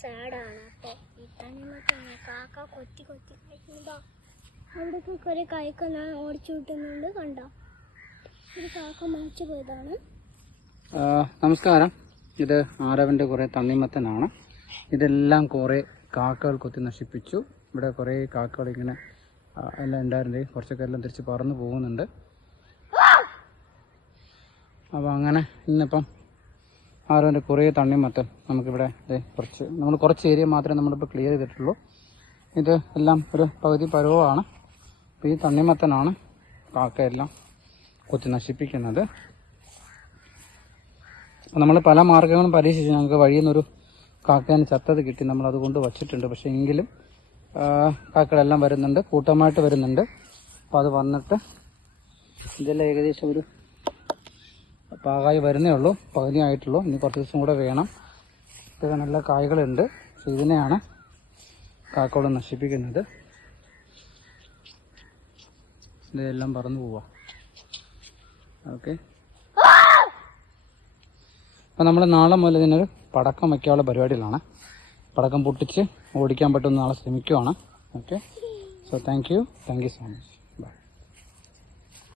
സാഡാണ്. അപ്പോൾ ഈ തണ്ണിമത്തൻ കാക്ക കൊത്തി കൊത്തി കഴിക്കുന്നതാ. അവിടേക്ക് കുറേ കായ്ക്ക ഞാൻ ഓടിച്ചു വിട്ടുന്നുണ്ട്. കണ്ടോ, ഒരു കാക്ക മരിച്ചു പോയതാണ്. നമസ്കാരം. ഇത് ആരവൻ്റെ കുറേ തണ്ണിമത്തനാണ്. ഇതെല്ലാം കുറേ കാക്കകൾ കൊത്തി നശിപ്പിച്ചു. ഇവിടെ കുറേ കാക്കകൾ ഇങ്ങനെ എല്ലാം ഉണ്ടായിരുന്നത്. കുറച്ചൊക്കെ എല്ലാം തിരിച്ച് പറന്ന് പോകുന്നുണ്ട്. അപ്പോൾ അങ്ങനെ ഇന്നിപ്പം ആരവൻ്റെ കുറേ തണ്ണിമത്തൻ നമുക്കിവിടെ കുറച്ച് ഏരിയ മാത്രമേ നമ്മളിപ്പോൾ ക്ലിയർ ചെയ്തിട്ടുള്ളൂ. ഇത് എല്ലാം ഒരു പകുതി പരുവമാണ്. അപ്പോൾ ഈ തണ്ണിമത്തനാണ് കാക്കയെല്ലാം കൊത്തി നശിപ്പിക്കുന്നത്. നമ്മൾ പല മാർഗ്ഗങ്ങളും പരീക്ഷിച്ചു. ഞങ്ങൾക്ക് വഴിയിൽ നിന്നൊരു കാക്കേനെ ചത്തത് കിട്ടി. നമ്മളത് കൊണ്ട് വച്ചിട്ടുണ്ട്. പക്ഷേ എങ്കിലും കാക്കകളെല്ലാം വരുന്നുണ്ട്, കൂട്ടമായിട്ട് വരുന്നുണ്ട്. അപ്പോൾ അത് വന്നിട്ട് ഇതെല്ലാം ഏകദേശം ഒരു പാകമായി വരുന്നേ ഉള്ളൂ, പകുതി ആയിട്ടുള്ളൂ. ഇനി കുറച്ച് ദിവസം കൂടെ വേണം. ഇത് നല്ല കായ്കളുണ്ട്. പക്ഷെ ഇതിനെയാണ് കാക്കകൾ നശിപ്പിക്കുന്നത്. ഇതെല്ലാം പറന്നു പോവാ. ഓക്കെ, അപ്പം നമ്മൾ നാളെ മുതൽ ഇതിനൊരു പടക്കം വയ്ക്കാനുള്ള പരിപാടിയിലാണ്. പടക്കം പൊട്ടിച്ച് ഓടിക്കാൻ പറ്റുന്ന നാളെ ശ്രമിക്കുവാണ്. Okay, so thank you so much.